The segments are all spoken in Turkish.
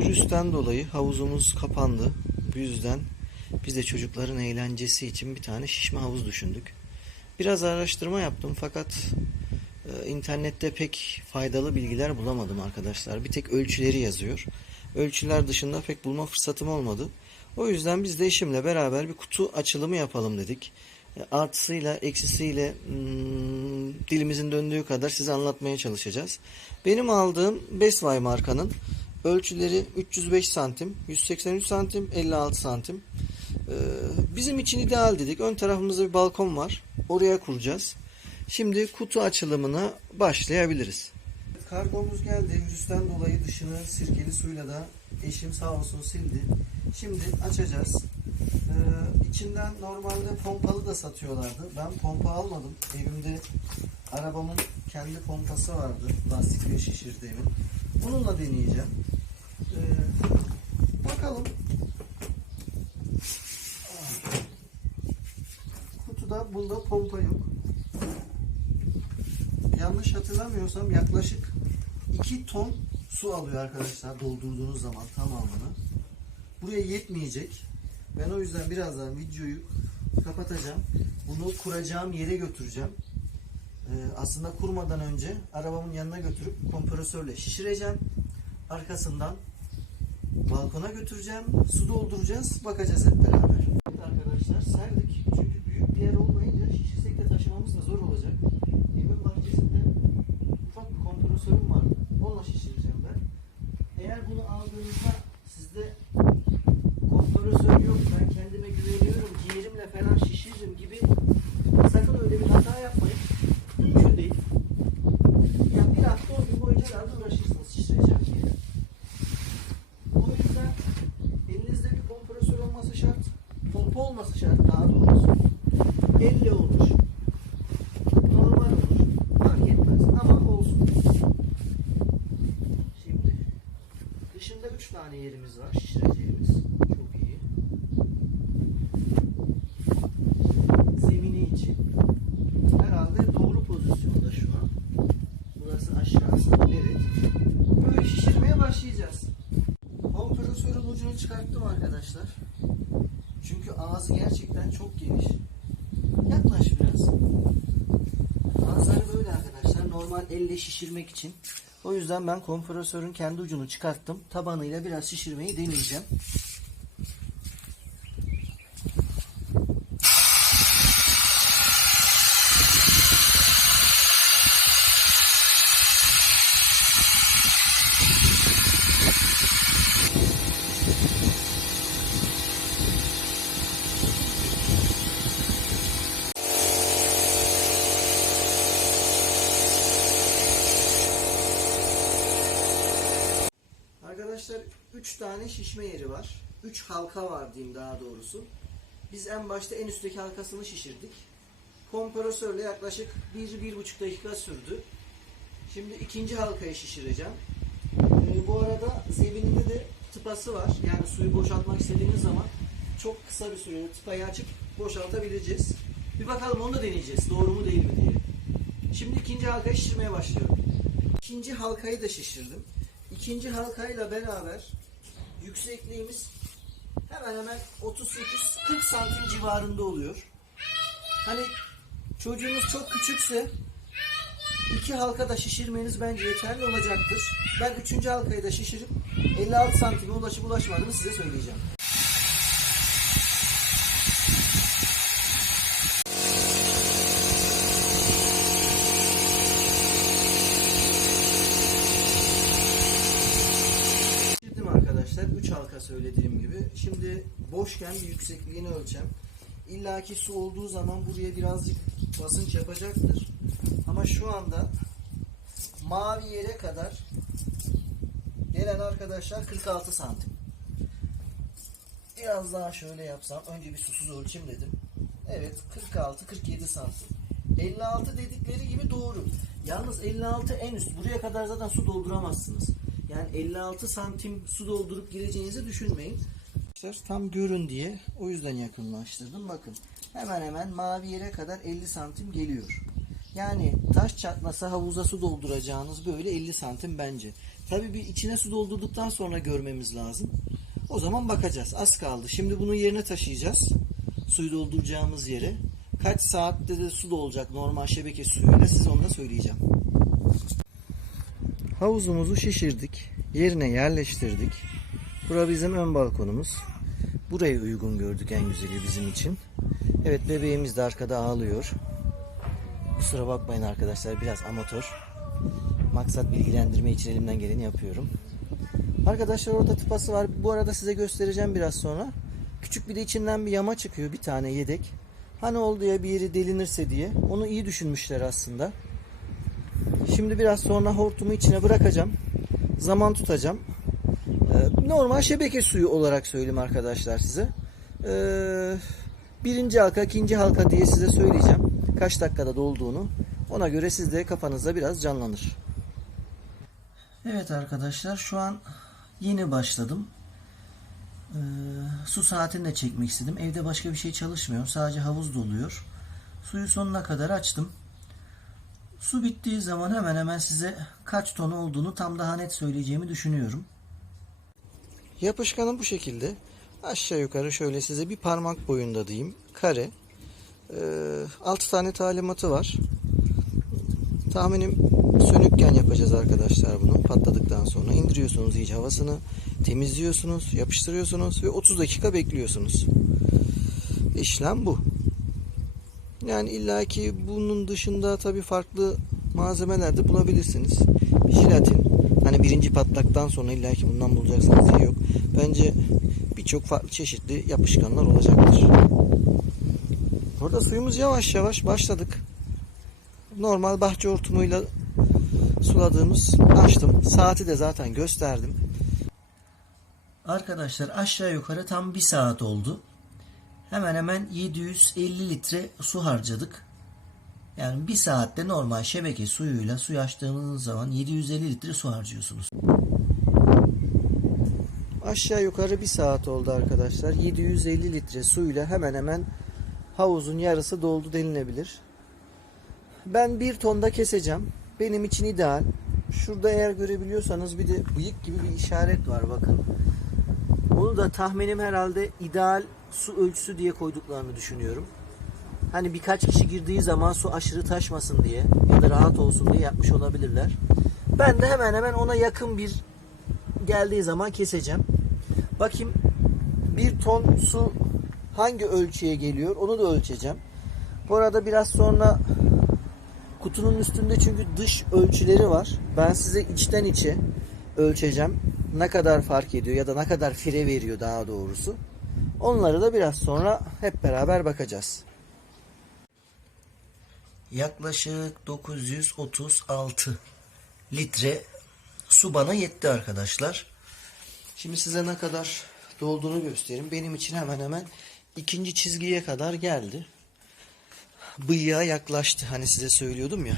Virüsten dolayı havuzumuz kapandı. Bu yüzden biz de çocukların eğlencesi için bir tane şişme havuz düşündük. Biraz araştırma yaptım fakat e, internette pek faydalı bilgiler bulamadım arkadaşlar. Bir tek ölçüleri yazıyor. Ölçüler dışında pek bulma fırsatım olmadı. O yüzden biz de eşimle beraber bir kutu açılımı yapalım dedik. E, Artısıyla eksisiyle hmm, dilimizin döndüğü kadar size anlatmaya çalışacağız. Benim aldığım Bestway markanın ölçüleri 305 santim, 183 santim, 56 santim. Ee, bizim için ideal dedik. Ön tarafımızda bir balkon var. Oraya kuracağız. Şimdi kutu açılımına başlayabiliriz. Kargomuz geldi. Virüsten dolayı dışını sirkeli suyla da eşim sağ olsun sildi. Şimdi açacağız. Ee, içinden normalde pompalı da satıyorlardı. Ben pompa almadım. Evimde arabamın kendi pompası vardı. Lastikle şişirdiğimin. Bununla deneyeceğim. Ee, bakalım. Kutuda bunda pompa yok. Yanlış hatırlamıyorsam yaklaşık 2 ton su alıyor arkadaşlar doldurduğunuz zaman tamamını. Buraya yetmeyecek. Ben o yüzden birazdan videoyu kapatacağım. Bunu kuracağım yere götüreceğim. Ee, aslında kurmadan önce arabamın yanına götürüp kompresörle şişireceğim. Arkasından balkona götüreceğim. Su dolduracağız. Bakacağız hep beraber. Evet arkadaşlar serdik. Çünkü büyük bir yer olmayınca şişirsek de taşımamız da zor olacak. Evin bahçesinde ufak bir kompresörüm vardı. Onunla şişireceğim ben. Eğer bunu aldığınızda sizde kompresör yok ben kendime güveniyorum ciğerimle falan şişiririm gibi sakın öyle bir hata yapmayın. Mümkün değil. Yani bir hafta o gün boyunca herhalde uğraşırsınız şişireceğim diye. O yüzden elinizde bir kompresör olması şart. Şart daha doğrusu. Elle olur. Normal olur. Fark etmez ama olsun. Şimdi dışında 3 tane yerimiz var şişireceğimiz. Çok iyi. Zemini için. Herhalde doğru pozisyonda şu an. Burası aşağısı. Evet. Böyle şişirmeye başlayacağız. Kompresörün ucunu çıkarttım arkadaşlar. Çünkü ağzı gerçekten çok geniş. Yaklaş biraz. Ağızları böyle arkadaşlar. Normal elle şişirmek için. O yüzden ben kompresörün kendi ucunu çıkarttım. Tabanıyla biraz şişirmeyi deneyeceğim. Arkadaşlar 3 tane şişme yeri var. 3 halka var diyeyim daha doğrusu. Biz en başta en üstteki halkasını şişirdik. Kompresörle yaklaşık 1-1,5 dakika sürdü. Şimdi ikinci halkayı şişireceğim. Ee, bu arada zemininde de tıpası var. Yani suyu boşaltmak istediğiniz zaman çok kısa bir sürede tıpayı açıp boşaltabileceğiz. Bir bakalım onu da deneyeceğiz. Doğru mu değil mi diye. Şimdi ikinci halkayı şişirmeye başlıyorum. İkinci halkayı da şişirdim. İkinci halkayla beraber yüksekliğimiz hemen hemen 38-40 santim civarında oluyor. Hani çocuğunuz çok küçükse iki halka da şişirmeniz bence yeterli olacaktır. Ben üçüncü halkayı da şişirip 56 santime ulaşıp ulaşmadığını size söyleyeceğim. Arkadaşlar. 3 halka söylediğim gibi. Şimdi boşken bir yüksekliğini ölçeceğim. İlla ki su olduğu zaman buraya birazcık basınç yapacaktır. Ama şu anda mavi yere kadar gelen arkadaşlar 46 santim. Biraz daha şöyle yapsam. Önce bir susuz ölçeyim dedim. Evet 46-47 santim. 56 dedikleri gibi doğru. Yalnız 56 en üst. Buraya kadar zaten su dolduramazsınız. Yani 56 santim su doldurup gireceğinizi düşünmeyin. Tam görün diye o yüzden yakınlaştırdım. Bakın hemen hemen mavi yere kadar 50 santim geliyor. Yani taş çatlasa havuza su dolduracağınız böyle 50 santim bence. Tabii bir içine su doldurduktan sonra görmemiz lazım. O zaman bakacağız. Az kaldı. Şimdi bunu yerine taşıyacağız. Suyu dolduracağımız yere. Kaç saatte de su dolacak normal şebeke suyuyla size onu da söyleyeceğim. Havuzumuzu şişirdik. Yerine yerleştirdik. Bura bizim ön balkonumuz. Burayı uygun gördük en güzeli bizim için. Evet bebeğimiz de arkada ağlıyor. Kusura bakmayın arkadaşlar biraz amatör. Maksat bilgilendirme için elimden geleni yapıyorum. Arkadaşlar orada tıpası var. Bu arada size göstereceğim biraz sonra. Küçük bir de içinden bir yama çıkıyor. Bir tane yedek. Hani oldu ya bir yeri delinirse diye. Onu iyi düşünmüşler aslında. Şimdi biraz sonra hortumu içine bırakacağım. Zaman tutacağım. Ee, normal şebeke suyu olarak söyleyeyim arkadaşlar size. Ee, birinci halka, ikinci halka diye size söyleyeceğim. Kaç dakikada dolduğunu. Ona göre siz de kafanızda biraz canlanır. Evet arkadaşlar şu an yeni başladım. Ee, su saatini de çekmek istedim. Evde başka bir şey çalışmıyor. Sadece havuz doluyor. Suyu sonuna kadar açtım. Su bittiği zaman hemen hemen size kaç ton olduğunu tam daha net söyleyeceğimi düşünüyorum. Yapışkanım bu şekilde. Aşağı yukarı şöyle size bir parmak boyunda diyeyim. Kare. Ee, 6 tane talimatı var. Tahminim sönükken yapacağız arkadaşlar bunu. Patladıktan sonra indiriyorsunuz iyice havasını. Temizliyorsunuz, yapıştırıyorsunuz ve 30 dakika bekliyorsunuz. İşlem bu. Yani illaki bunun dışında tabii farklı malzemeler de bulabilirsiniz. Jelatin. Hani birinci patlaktan sonra illaki bundan bulacaksınız diye yok. Bence birçok farklı çeşitli yapışkanlar olacaktır. Burada suyumuz yavaş yavaş başladık. Normal bahçe hortumuyla suladığımız açtım. Saati de zaten gösterdim. Arkadaşlar aşağı yukarı tam bir saat oldu. Hemen hemen 750 litre su harcadık. Yani bir saatte normal şebeke suyuyla suyu açtığınız zaman 750 litre su harcıyorsunuz. Aşağı yukarı bir saat oldu arkadaşlar. 750 litre suyla hemen hemen havuzun yarısı doldu denilebilir. Ben bir tonda keseceğim. Benim için ideal. Şurada eğer görebiliyorsanız bir de bıyık gibi bir işaret var bakın. Onu da tahminim herhalde ideal su ölçüsü diye koyduklarını düşünüyorum. Hani birkaç kişi girdiği zaman su aşırı taşmasın diye ya da rahat olsun diye yapmış olabilirler. Ben de hemen hemen ona yakın bir geldiği zaman keseceğim. Bakayım bir ton su hangi ölçüye geliyor onu da ölçeceğim. Bu arada biraz sonra kutunun üstünde çünkü dış ölçüleri var. Ben size içten içe ölçeceğim. Ne kadar fark ediyor ya da ne kadar fire veriyor daha doğrusu. Onları da biraz sonra hep beraber bakacağız. Yaklaşık 936 litre su bana yetti arkadaşlar. Şimdi size ne kadar dolduğunu göstereyim. Benim için hemen hemen ikinci çizgiye kadar geldi. Bıyığa yaklaştı. Hani size söylüyordum ya.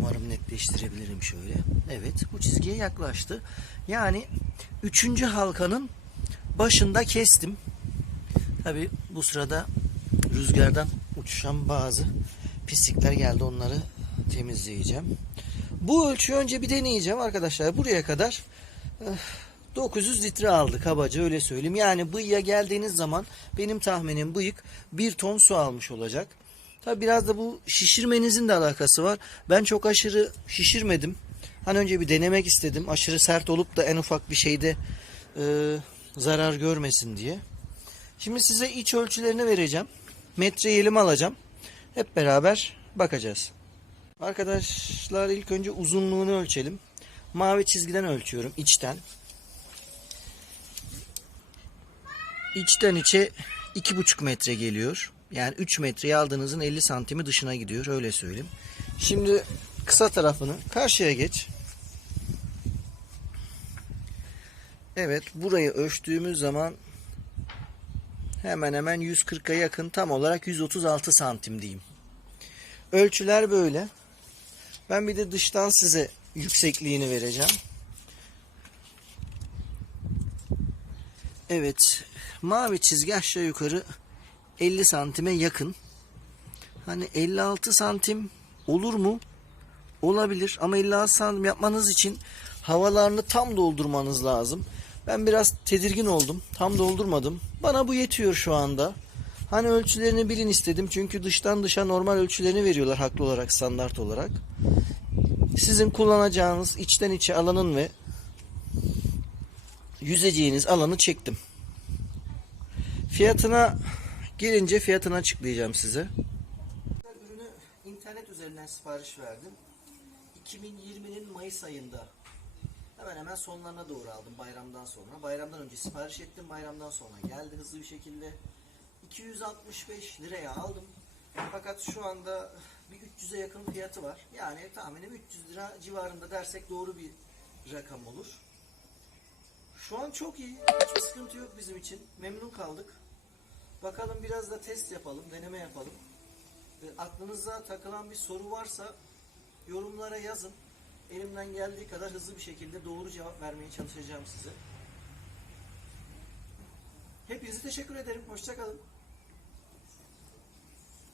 Umarım netleştirebilirim şöyle. Evet bu çizgiye yaklaştı. Yani üçüncü halkanın başında kestim. Tabi bu sırada rüzgardan uçuşan bazı pislikler geldi. Onları temizleyeceğim. Bu ölçüyü önce bir deneyeceğim arkadaşlar. Buraya kadar eh, 900 litre aldı kabaca öyle söyleyeyim. Yani bıyığa geldiğiniz zaman benim tahminim bıyık 1 ton su almış olacak. Tabi biraz da bu şişirmenizin de alakası var. Ben çok aşırı şişirmedim. Hani önce bir denemek istedim. Aşırı sert olup da en ufak bir şeyde e, zarar görmesin diye. Şimdi size iç ölçülerini vereceğim. Metre elime alacağım. Hep beraber bakacağız. Arkadaşlar ilk önce uzunluğunu ölçelim. Mavi çizgiden ölçüyorum içten. İçten içe 2,5 metre geliyor. Yani 3 metreyi aldığınızın 50 santimi dışına gidiyor öyle söyleyeyim. Şimdi kısa tarafını karşıya geç. Evet burayı ölçtüğümüz zaman hemen hemen 140'a yakın tam olarak 136 santim diyeyim. Ölçüler böyle. Ben bir de dıştan size yüksekliğini vereceğim. Evet. Mavi çizgi aşağı yukarı 50 santime yakın. Hani 56 santim Olur mu? Olabilir ama illa sandım yapmanız için havalarını tam doldurmanız lazım. Ben biraz tedirgin oldum. Tam doldurmadım. Bana bu yetiyor şu anda. Hani ölçülerini bilin istedim. Çünkü dıştan dışa normal ölçülerini veriyorlar haklı olarak, standart olarak. Sizin kullanacağınız içten içe alanın ve yüzeceğiniz alanı çektim. Fiyatına gelince fiyatını açıklayacağım size. Ürünü internet üzerinden sipariş verdim. 2020'nin Mayıs ayında hemen hemen sonlarına doğru aldım bayramdan sonra. Bayramdan önce sipariş ettim, bayramdan sonra geldi hızlı bir şekilde. 265 liraya aldım. Fakat şu anda bir 300'e yakın fiyatı var. Yani tahminim 300 lira civarında dersek doğru bir rakam olur. Şu an çok iyi. Hiçbir sıkıntı yok bizim için. Memnun kaldık. Bakalım biraz da test yapalım, deneme yapalım. E, aklınıza takılan bir soru varsa yorumlara yazın. Elimden geldiği kadar hızlı bir şekilde doğru cevap vermeye çalışacağım size. Hepinize teşekkür ederim. Hoşçakalın.